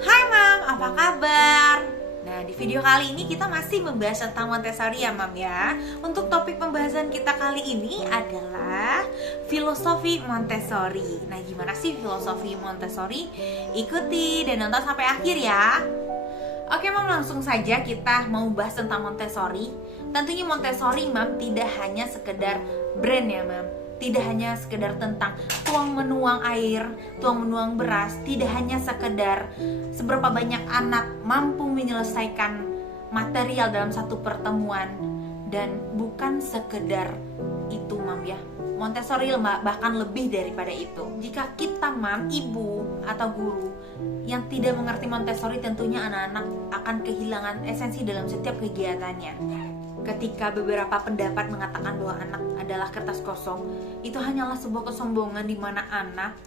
Hai Mam, apa kabar? Nah, di video kali ini kita masih membahas tentang Montessori ya Mam ya. Untuk topik pembahasan kita kali ini adalah filosofi Montessori. Nah, gimana sih filosofi Montessori? Ikuti dan nonton sampai akhir ya. Oke Mam, langsung saja kita mau bahas tentang Montessori. Tentunya Montessori Mam tidak hanya sekedar brand ya Mam. Tidak hanya sekedar tentang tuang menuang air, tuang menuang beras. Tidak hanya sekedar seberapa banyak anak mampu menyelesaikan material dalam satu pertemuan. Dan bukan sekedar itu Mam ya. Montessori bahkan lebih daripada itu. Jika kita Mam, ibu atau guru yang tidak mengerti Montessori, tentunya anak-anak akan kehilangan esensi dalam setiap kegiatannya. Ketika beberapa pendapat mengatakan bahwa anak adalah kertas kosong, itu hanyalah sebuah kesombongan di mana anak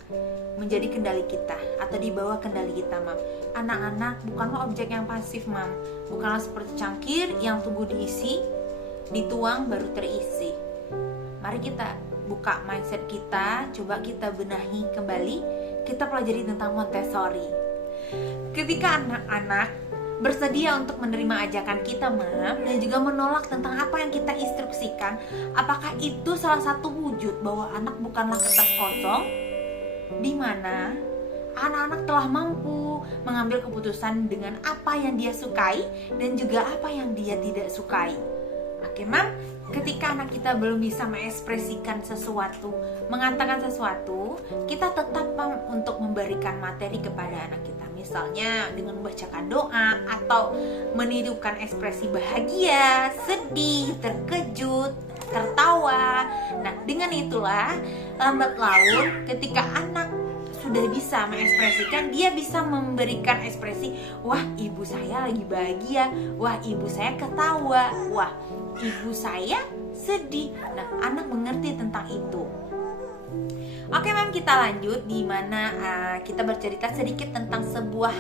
menjadi kendali kita atau di bawah kendali kita, Mam. Anak-anak bukanlah objek yang pasif, Mam. Bukanlah seperti cangkir yang tunggu diisi, dituang baru terisi. Mari kita buka mindset kita, coba kita benahi kembali, kita pelajari tentang Montessori. Ketika anak-anak bersedia untuk menerima ajakan kita Mam, dan juga menolak tentang apa yang kita instruksikan, apakah itu salah satu wujud bahwa anak bukanlah kertas kosong, di mana anak-anak telah mampu mengambil keputusan dengan apa yang dia sukai dan juga apa yang dia tidak sukai. Oke Mam, ketika anak kita belum bisa mengekspresikan sesuatu, mengatakan sesuatu, kita tetap Mam untuk memberikan materi kepada anak kita. Misalnya dengan membacakan doa atau menirukan ekspresi bahagia, sedih, terkejut, tertawa. Nah, dengan itulah lambat laun ketika anak sudah bisa mengekspresikan, dia bisa memberikan ekspresi, wah ibu saya lagi bahagia, wah ibu saya ketawa, wah ibu saya sedih. Nah, anak mengerti tentang itu. Oke Mam, kita lanjut di mana kita bercerita sedikit tentang sebuah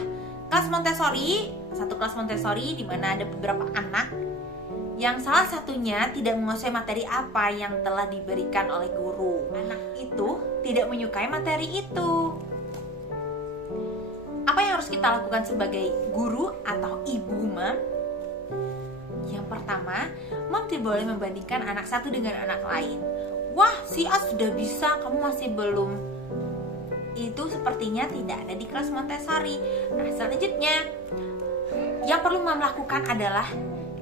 kelas Montessori, satu kelas Montessori di mana ada beberapa anak yang salah satunya tidak menguasai materi apa yang telah diberikan oleh guru. Anak itu tidak menyukai materi itu. Apa yang harus kita lakukan sebagai guru atau ibu Mam? Yang pertama, Mam tidak boleh membandingkan anak satu dengan anak lain. Wah, si A sudah bisa, kamu masih belum. Itu sepertinya tidak ada di kelas Montessori. Nah, selanjutnya yang perlu Mam lakukan adalah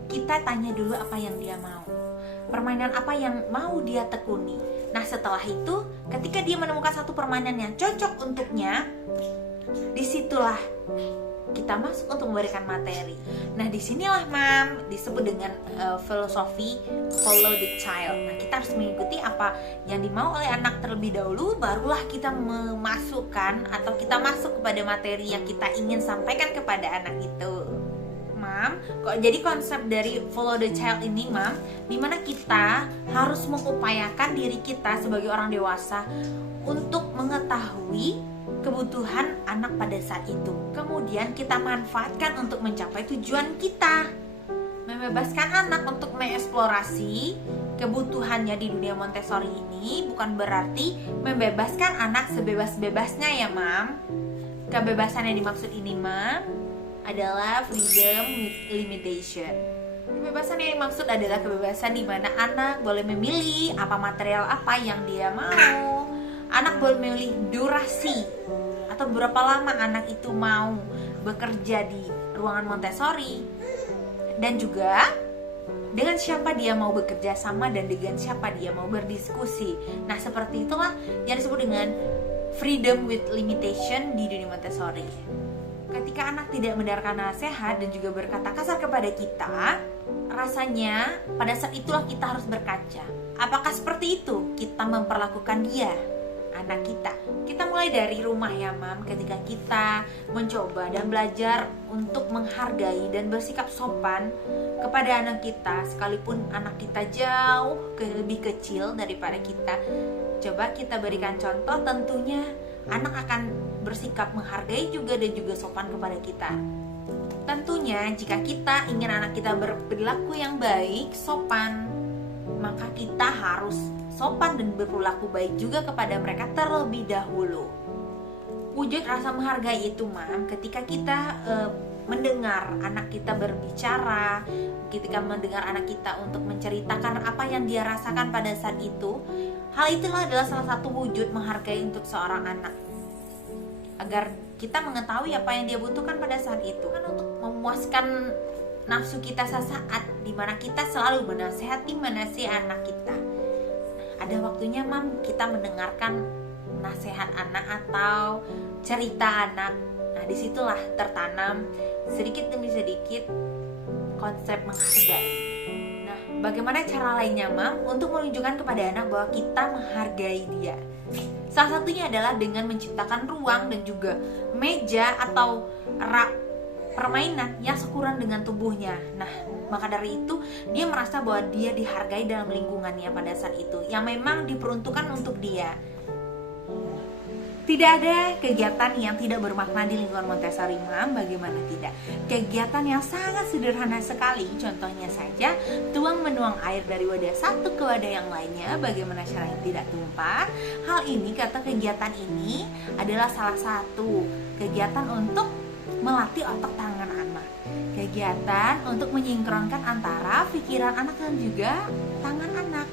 kita tanya dulu apa yang dia mau, permainan apa yang mau dia tekuni. Nah, setelah itu ketika dia menemukan satu permainan yang cocok untuknya, disitulah kita masuk untuk memberikan materi. Nah, disinilah Mam disebut dengan filosofi follow the child. Nah, kita harus mengikuti apa yang dimau oleh anak terlebih dahulu, barulah kita memasukkan atau kita masuk kepada materi yang kita ingin sampaikan kepada anak itu. Mam, kok jadi konsep dari follow the child ini Mam, dimana kita harus mengupayakan diri kita sebagai orang dewasa untuk mengetahui kebutuhan anak pada saat itu. Kemudian kita manfaatkan untuk mencapai tujuan kita. Membebaskan anak untuk mengeksplorasi kebutuhannya di dunia Montessori ini bukan berarti membebaskan anak sebebas-bebasnya ya Mam. Kebebasan yang dimaksud ini Mam adalah freedom with limitation. Kebebasan yang dimaksud adalah kebebasan di mana anak boleh memilih apa material apa yang dia mau. Anak boleh memilih durasi atau berapa lama anak itu mau bekerja di ruangan Montessori, dan juga dengan siapa dia mau bekerja sama dan dengan siapa dia mau berdiskusi. Nah, seperti itulah yang disebut dengan freedom with limitation di dunia Montessori. Ketika anak tidak mendengarkan nasihat dan juga berkata kasar kepada kita, rasanya pada saat itulah kita harus berkaca. Apakah seperti itu kita memperlakukan dia, anak kita? Kita mulai dari rumah ya Mam, ketika kita mencoba dan belajar untuk menghargai dan bersikap sopan kepada anak kita, sekalipun anak kita jauh lebih kecil daripada kita, coba kita berikan contoh, tentunya anak akan bersikap menghargai juga dan juga sopan kepada kita. Tentunya jika kita ingin anak kita berperilaku yang baik, sopan, maka kita harus sopan dan berperilaku baik juga kepada mereka terlebih dahulu. Wujud rasa menghargai itu, Mam, ketika kita mendengar anak kita berbicara, ketika mendengar anak kita untuk menceritakan apa yang dia rasakan pada saat itu, hal itulah adalah salah satu wujud menghargai untuk seorang anak. Agar kita mengetahui apa yang dia butuhkan pada saat itu, kan untuk memuaskan nafsu kita sesaat, dimana kita selalu menasehati anak kita. Ada waktunya, Mam, kita mendengarkan nasihat anak atau cerita anak. Nah, disitulah tertanam sedikit demi sedikit konsep menghargai. Nah, bagaimana cara lainnya, Mam, untuk menunjukkan kepada anak bahwa kita menghargai dia? Salah satunya adalah dengan menciptakan ruang dan juga meja atau rak permainan yang sekuran dengan tubuhnya. Nah, maka dari itu dia merasa bahwa dia dihargai dalam lingkungannya pada saat itu, yang memang diperuntukkan untuk dia. Tidak ada kegiatan yang tidak bermakna di lingkungan Montessori, Mam. Bagaimana tidak? Kegiatan yang sangat sederhana sekali. Contohnya saja, tuang menuang air dari wadah satu ke wadah yang lainnya. Bagaimana caranya tidak tumpah? Hal ini, kata kegiatan ini adalah salah satu kegiatan untuk melatih otak tangan anak. Kegiatan untuk menyinkronkan antara pikiran anak dan juga tangan anak,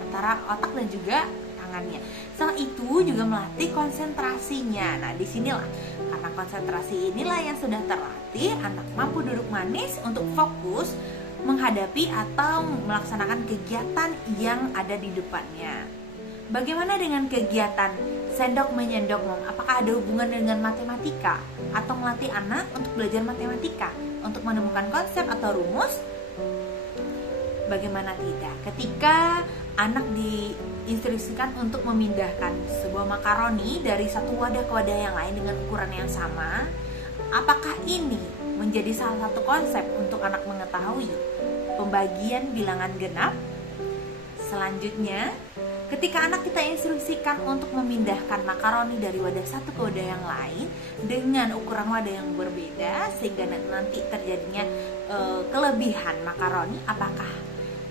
antara otak dan juga tangannya. Selain itu juga melatih konsentrasinya. Nah, disinilah karena konsentrasi inilah yang sudah terlatih, anak mampu duduk manis untuk fokus menghadapi atau melaksanakan kegiatan yang ada di depannya. Bagaimana dengan kegiatan sendok menyendok, Mom? Apakah ada hubungan dengan matematika atau melatih anak untuk belajar matematika, untuk menemukan konsep atau rumus? Bagaimana tidak? Ketika anak diinstruksikan untuk memindahkan sebuah makaroni dari satu wadah ke wadah yang lain dengan ukuran yang sama, apakah ini menjadi salah satu konsep untuk anak mengetahui pembagian bilangan genap? Selanjutnya, ketika anak kita instruksikan untuk memindahkan makaroni dari wadah satu ke wadah yang lain dengan ukuran wadah yang berbeda sehingga nanti terjadinya kelebihan makaroni, apakah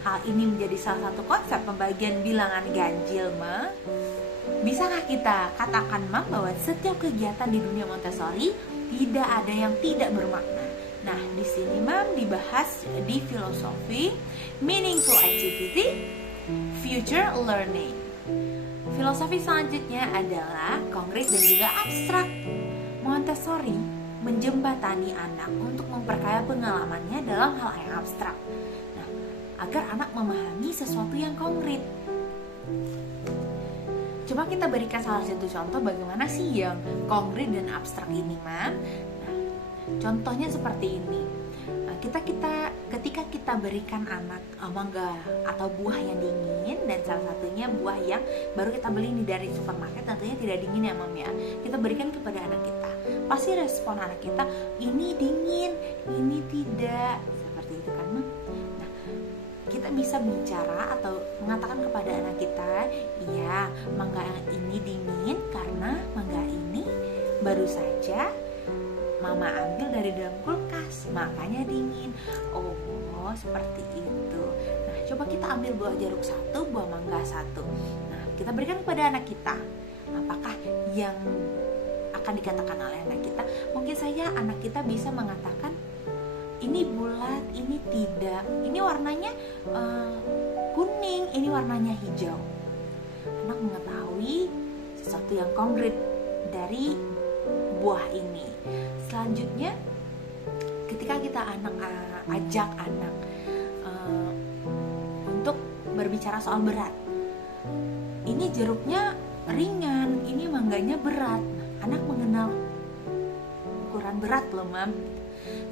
hal ini menjadi salah satu konsep pembagian bilangan ganjil, Ma? Bisakah kita katakan, Mam, bahwa setiap kegiatan di dunia Montessori tidak ada yang tidak bermakna? Nah, di sini, Mam, dibahas di filosofi meaningful activity, future learning. Filosofi selanjutnya adalah konkret dan juga abstrak. Montessori menjembatani anak untuk memperkaya pengalamannya dalam hal yang abstrak, agar anak memahami sesuatu yang konkret. Coba kita berikan salah satu contoh bagaimana sih yang konkret dan abstrak ini, Mam. Nah, contohnya seperti ini. Ketika kita berikan anak mangga atau buah yang dingin, dan salah satunya buah yang baru kita beli dari supermarket, tentunya tidak dingin ya, Mam ya. Kita berikan kepada anak kita. Pasti respon anak kita, ini dingin, ini tidak. Seperti itu kan, Mam. Kita bisa bicara atau mengatakan kepada anak kita, iya, mangga yang ini dingin karena mangga ini baru saja Mama ambil dari dalam kulkas, makanya dingin. Oh, seperti itu. Nah, coba kita ambil buah jeruk satu, buah mangga satu. Nah, kita berikan kepada anak kita. Apakah yang akan dikatakan oleh anak kita? Mungkin saja anak kita bisa mengatakan, ini bulat, ini tidak, ini warnanya kuning, ini warnanya hijau. Anak mengetahui sesuatu yang konkret dari buah ini. Selanjutnya, ketika kita ajak anak untuk berbicara soal berat, ini jeruknya ringan, ini mangganya berat. Nah, anak mengenal ukuran berat loh, Mam.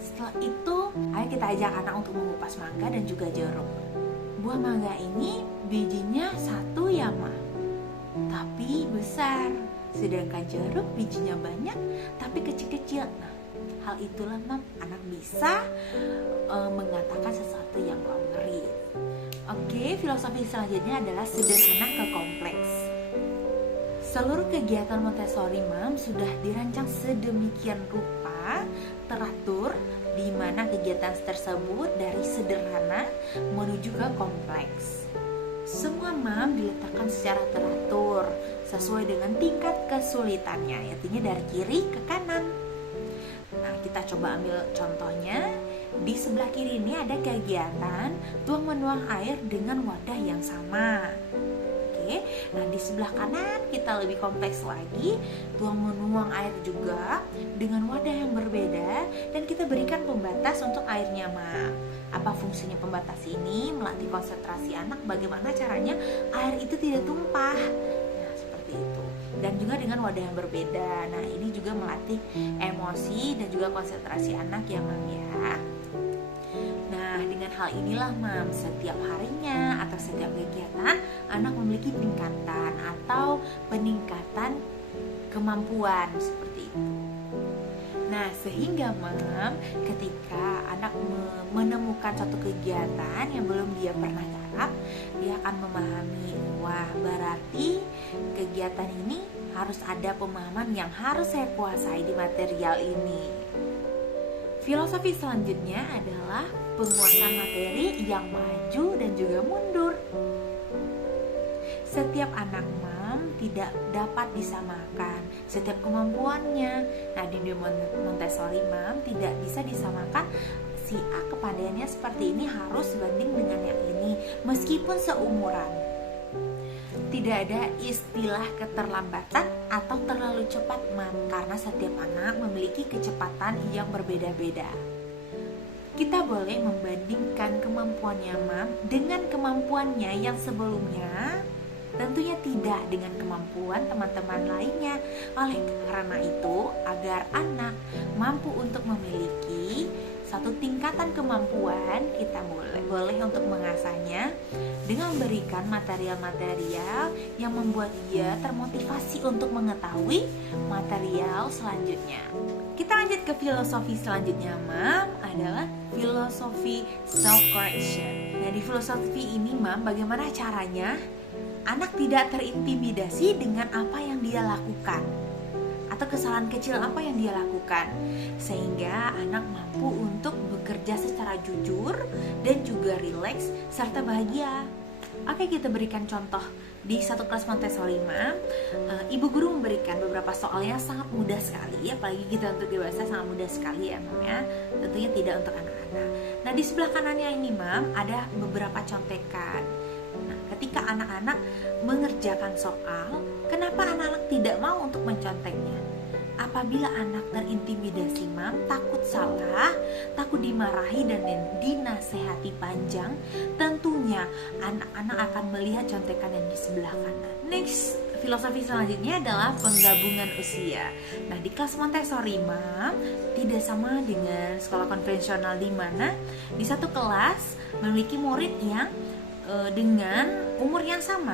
Setelah itu, ayo kita ajak anak untuk mengupas mangga dan juga jeruk. Buah mangga ini bijinya satu ya, Ma, tapi besar. Sedangkan jeruk bijinya banyak, tapi kecil-kecil. Nah, hal itulah, Mam, anak bisa mengatakan sesuatu yang konkret. Oke, filosofi selanjutnya adalah sederhana ke kompleks. Seluruh kegiatan Montessori, Mam, sudah dirancang sedemikian rupa, teratur, di mana kegiatan tersebut dari sederhana menuju ke kompleks. Semua mam diletakkan secara teratur sesuai dengan tingkat kesulitannya, artinya dari kiri ke kanan. Nah, kita coba ambil contohnya. Di sebelah kiri ini ada kegiatan tuang menuang air dengan wadah yang sama. Oke, nah di sebelah kanan kita lebih kompleks lagi, tuang menuang air juga dengan wadah yang berbeda, dan kita berikan pembatas untuk airnya, Ma. Apa fungsinya pembatas ini? Melatih konsentrasi anak bagaimana caranya air itu tidak tumpah. Nah, seperti itu. Dan juga dengan wadah yang berbeda. Nah, ini juga melatih emosi dan juga konsentrasi anak ya, Mam ya. Nah, dengan hal inilah, Mam, setiap harinya atau setiap kegiatan anak memiliki tingkatan atau peningkatan kemampuan seperti itu. Nah, sehingga, Mam, ketika anak menemukan suatu kegiatan yang belum dia pernah garap, dia akan memahami, wah, berarti kegiatan ini harus ada pemahaman yang harus saya kuasai di material ini. Filosofi selanjutnya adalah penguasaan materi yang maju dan juga mundur. Setiap anak, Mam, tidak dapat disamakan setiap kemampuannya. Nah, di Montessori, Mam, tidak bisa disamakan si A kepandaiannya seperti ini harus sebanding dengan yang ini meskipun seumuran. Tidak ada istilah keterlambatan atau terlalu cepat, Mam, karena setiap anak memiliki kecepatan yang berbeda-beda. Kita boleh membandingkan kemampuannya, Mam, dengan kemampuannya yang sebelumnya. Tentunya tidak dengan kemampuan teman-teman lainnya. Oleh karena itu, agar anak mampu untuk memiliki satu tingkatan kemampuan, kita boleh untuk mengasahnya dengan memberikan material-material yang membuat dia termotivasi untuk mengetahui material selanjutnya. Kita lanjut ke filosofi selanjutnya, Mam, adalah filosofi self-correction. Nah, di filosofi ini, Mam, bagaimana caranya anak tidak terintimidasi dengan apa yang dia lakukan atau kesalahan kecil apa yang dia lakukan, sehingga anak mampu untuk bekerja secara jujur dan juga rileks serta bahagia. Oke, kita berikan contoh di satu kelas Montessori, Mam. Ibu guru memberikan beberapa soal yang sangat mudah sekali, apalagi kita untuk dewasa sangat mudah sekali ya, Mam ya. Tentunya tidak untuk anak-anak. Nah, di sebelah kanannya ini, Mam, ada beberapa contekan. Nah, ketika anak-anak mengerjakan soal, kenapa anak-anak tidak mau untuk menconteknya? Apabila anak terintimidasi, Mam, takut salah, takut dimarahi dan dinasehati panjang, tentunya anak-anak akan melihat contekan yang di sebelah kanan. Next, filosofi selanjutnya adalah penggabungan usia. Nah, di kelas Montessori, Mam, tidak sama dengan sekolah konvensional di mana di satu kelas memiliki murid yang dengan umur yang sama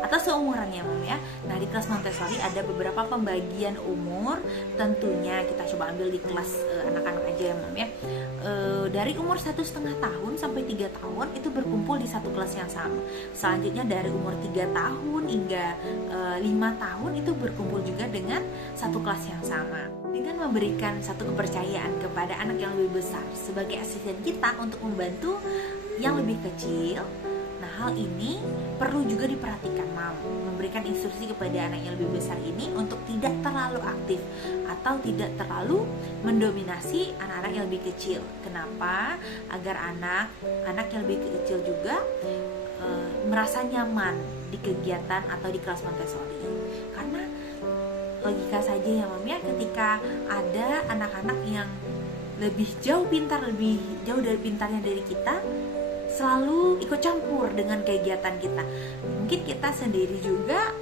atau seumurannya, Mam ya. Nah, di kelas Montessori ada beberapa pembagian umur. Tentunya kita coba ambil di kelas anak-anak aja ya, Mam ya. Dari umur 1,5 tahun sampai 3 tahun itu berkumpul di satu kelas yang sama. Selanjutnya dari umur 3 tahun hingga 5 tahun itu berkumpul juga dengan satu kelas yang sama. Dengan memberikan satu kepercayaan kepada anak yang lebih besar sebagai asisten kita untuk membantu yang lebih kecil. Nah, hal ini perlu juga diperhatikan, Mam. Memberikan instruksi kepada anak yang lebih besar ini untuk tidak terlalu aktif atau tidak terlalu mendominasi anak-anak yang lebih kecil. Kenapa? Agar anak yang lebih kecil juga merasa nyaman di kegiatan atau di kelas Montessori. Karena logika saja ya, Mam ya, ketika ada anak-anak yang lebih jauh dari pintarnya dari kita, selalu ikut campur dengan kegiatan kita, mungkin kita sendiri juga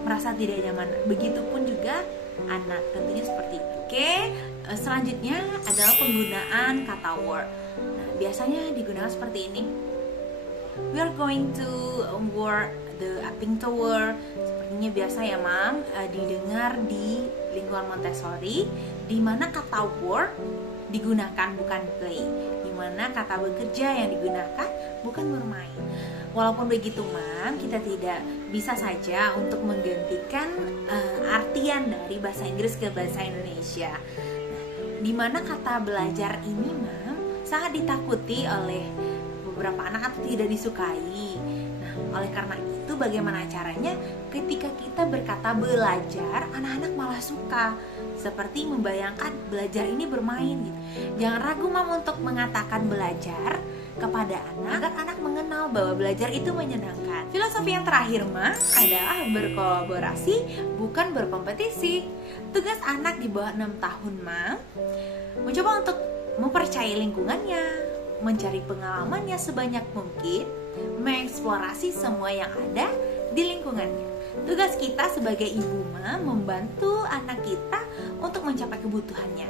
merasa tidak nyaman. Begitupun juga anak, tentunya seperti itu. Oke, selanjutnya adalah penggunaan kata word. Nah, biasanya digunakan seperti ini. We are going to word the acting tower. Sepertinya biasa ya, Mam, didengar di lingkungan Montessori, di mana kata word digunakan bukan play, di mana kata bekerja yang digunakan bukan bermain. Walaupun begitu, Mam, kita tidak bisa saja untuk menggantikan artian dari bahasa Inggris ke bahasa Indonesia. Nah, di mana kata belajar ini, Mam, sangat ditakuti oleh beberapa anak atau tidak disukai. Nah, Oleh karena itu, bagaimana caranya ketika kita berkata belajar, anak-anak malah suka, seperti membayangkan belajar ini bermain gitu. Jangan ragu Mam untuk mengatakan belajar kepada anak agar anak mengenal bahwa belajar itu menyenangkan. Filosofi yang terakhir Mam adalah berkolaborasi bukan berkompetisi. Tugas anak di bawah 6 tahun Mam mencoba untuk mempercayai lingkungannya, mencari pengalamannya sebanyak mungkin, mengeksplorasi semua yang ada di lingkungannya. Tugas kita sebagai ibu Mam membantu anak kita untuk mencapai kebutuhannya.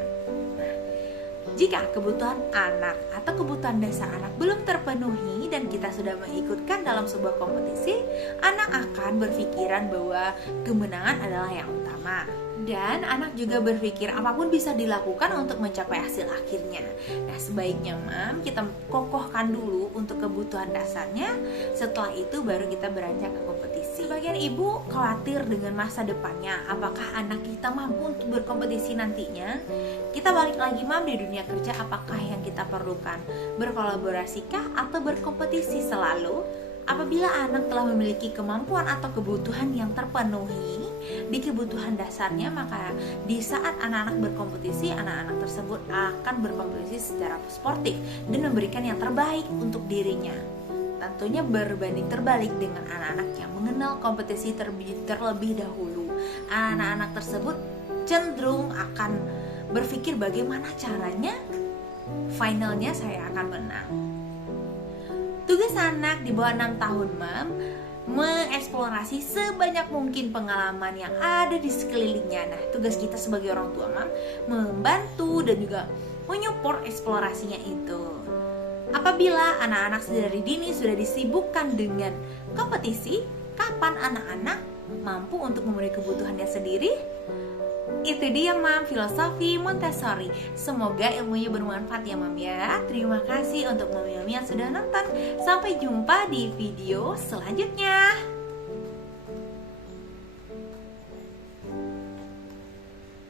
Jika kebutuhan anak atau kebutuhan dasar anak belum terpenuhi dan kita sudah mengikutkan dalam sebuah kompetisi, anak akan berpikiran bahwa kemenangan adalah yang utama. Dan anak juga berpikir apapun bisa dilakukan untuk mencapai hasil akhirnya. Nah, sebaiknya Mam kita kokohkan dulu untuk kebutuhan dasarnya. Setelah itu baru kita beranjak ke kompetisi. Sebagian ibu khawatir dengan masa depannya, apakah anak kita mampu untuk berkompetisi nantinya. Kita balik lagi Mam, di dunia kerja apakah yang kita perlukan? Berkolaborasikah atau berkompetisi selalu? Apabila anak telah memiliki kemampuan atau kebutuhan yang terpenuhi di kebutuhan dasarnya, maka di saat anak-anak berkompetisi, anak-anak tersebut akan berkompetisi secara sportif dan memberikan yang terbaik untuk dirinya. Tentunya berbanding terbalik dengan anak-anak yang mengenal kompetisi terlebih dahulu. Anak-anak tersebut cenderung akan berpikir bagaimana caranya finalnya saya akan menang. Tugas anak di bawah 6 tahun Mam mengeksplorasi sebanyak mungkin pengalaman yang ada di sekelilingnya. Nah, tugas kita sebagai orang tua Mam membantu dan juga menyupport eksplorasinya itu. Apabila anak-anak dari dini sudah disibukkan dengan kompetisi, kapan anak-anak mampu untuk memenuhi kebutuhannya sendiri? Itu dia Mam, filosofi Montessori. Semoga ilmunya bermanfaat ya Mam ya. Terima kasih untuk Mami-mami yang sudah nonton. Sampai jumpa di video selanjutnya.